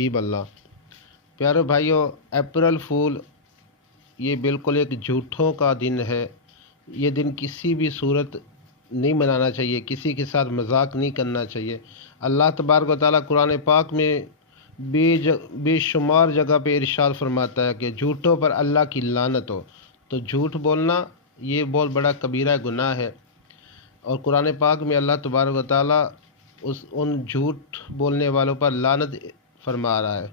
हबीब अल्लाह। प्यारे भाइयों, अप्रैल फूल ये बिल्कुल एक झूठों का दिन है। ये दिन किसी भी सूरत नहीं मनाना चाहिए, किसी के साथ मजाक नहीं करना चाहिए। अल्लाह तबारक व तआला कुरान पाक में बेशुमार जगह पे इरशाद फरमाता है कि झूठों पर अल्लाह की लानत हो। तो झूठ बोलना ये बहुत बड़ा कबीरा गुनाह है, और कुरान पाक में अल्लाह तबारक व तआला उन झूठ बोलने वालों पर लानत फरमा रहा है।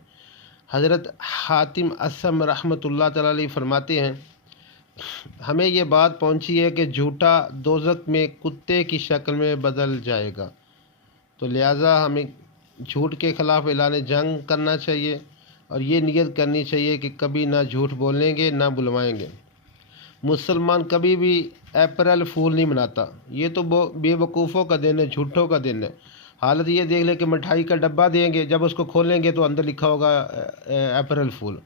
हज़रत हातिम असम रहमतुल्लाह तआला अलैह फरमाते हैं, हमें ये बात पहुंची है कि झूठा दोज़ख में कुत्ते की शक्ल में बदल जाएगा। तो लिहाजा हमें झूठ के ख़िलाफ़ ऐलान जंग करना चाहिए, और ये नियत करनी चाहिए कि कभी ना झूठ बोलेंगे ना बुलवाएंगे। मुसलमान कभी भी अप्रैल फूल नहीं मनाता। ये तो बेवकूफ़ों का दिन है, झूठों का दिन है। हालत ये देख ले कि मिठाई का डब्बा देंगे, जब उसको खोलेंगे तो अंदर लिखा होगा अप्रैल फूल।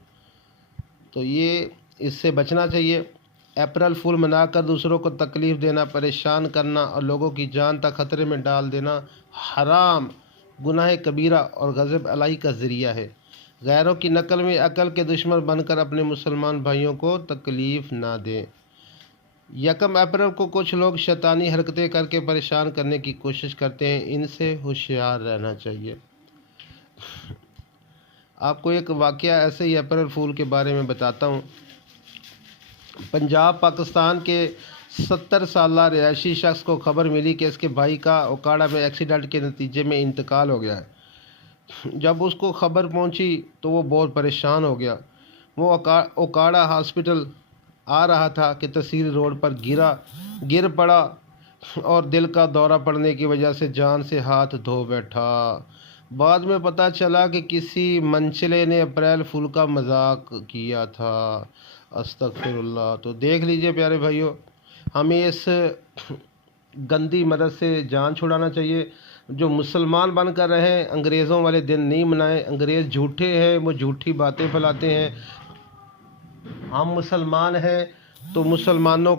तो ये इससे बचना चाहिए। अप्रैल फूल मनाकर दूसरों को तकलीफ़ देना, परेशान करना और लोगों की जान तक खतरे में डाल देना हराम, गुनाह कबीरा और गज़ब इलाही का ज़रिया है। गैरों की नकल में अकल के दुश्मन बनकर अपने मुसलमान भाइयों को तकलीफ़ ना दें। यकम अप्रैल को कुछ लोग शैतानी हरकतें करके परेशान करने की कोशिश करते हैं, इनसे होशियार रहना चाहिए। आपको एक वाक़या ऐसे ही अप्रैल फूल के बारे में बताता हूँ। पंजाब पाकिस्तान के 70 साला रिहायशी शख्स को खबर मिली कि इसके भाई का ओकाड़ा में एक्सीडेंट के नतीजे में इंतकाल हो गया है। जब उसको खबर पहुंची तो वो बहुत परेशान हो गया। वो ओकाड़ा हॉस्पिटल आ रहा था कि तहसील रोड पर गिर पड़ा और दिल का दौरा पड़ने की वजह से जान से हाथ धो बैठा। बाद में पता चला कि किसी मनचले ने अप्रैल फूल का मजाक किया था। अस्तगफिरुल्लाह। तो देख लीजिए प्यारे भाइयों, हमें इस गंदी मदद से जान छुड़ाना चाहिए। जो मुसलमान बन कर रहे, अंग्रेज़ों वाले दिन नहीं मनाएं। अंग्रेज़ झूठे हैं, वो झूठी बातें फैलाते हैं। हम मुसलमान हैं तो मुसलमानों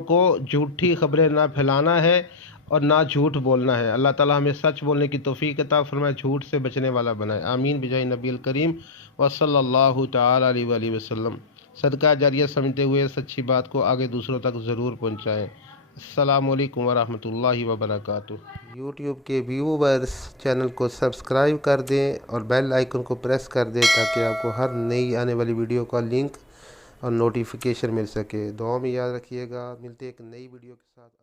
को झूठी खबरें ना फैलाना है और ना झूठ बोलना है। अल्लाह ताला हमें सच बोलने की तौफीक अता फरमाए, झूठ से बचने वाला बनाए। आमीन बिजाही नबील करीम व सल्लल्लाहु तआला अलैहि वसल्लम। सदका जारिया समझते हुए सच्ची बात को आगे दूसरों तक ज़रूर पहुँचाएँ। अस्सलामु अलैकुम वरहमतुल्लाहि वबरकातुहू। यूट्यूब के व्यूवर्स चैनल को सब्सक्राइब कर दें और बेल आइकन को प्रेस कर दें, ताकि आपको हर नई आने वाली वीडियो का लिंक और नोटिफिकेशन मिल सके। दुआ में याद रखिएगा। मिलते एक नई वीडियो के साथ।